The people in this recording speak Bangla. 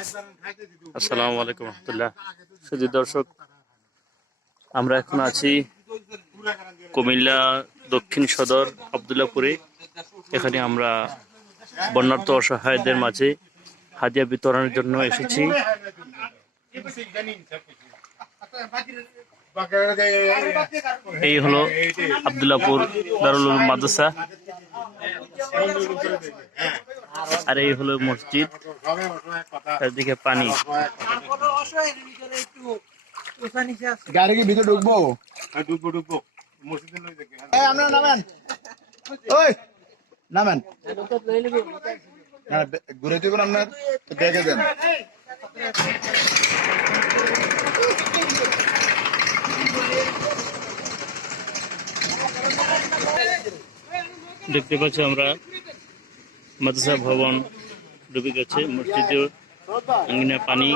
আসসালামু আলাইকুম রহমতুল্লাহ। শুধু দর্শক, আমরা এখন আছি কুমিল্লা দক্ষিণ সদর আব্দুল্লাহপুরে। এখানে আমরা বন্যার্ত অসহায়দের মাঝে হাদিয়া বিতরণের জন্য এসেছি। এই হলো আব্দুল্লাহপুর দারুল উলুম মাদ্রাসা, আর এই হলো মসজিদ, চারদিকে পানি। গাড়ি কি ভিতরে ঢুকবো? ঢুকবো আপনারা নামেন, ওই নামেন, ঘুরে দেবেন আপনার দেখে দেন। দেখতে পাচ্ছি আমরা মাদ্রাসা ভবন ডুবে গেছে, মসজিদের আঙ্গিনায় পানি।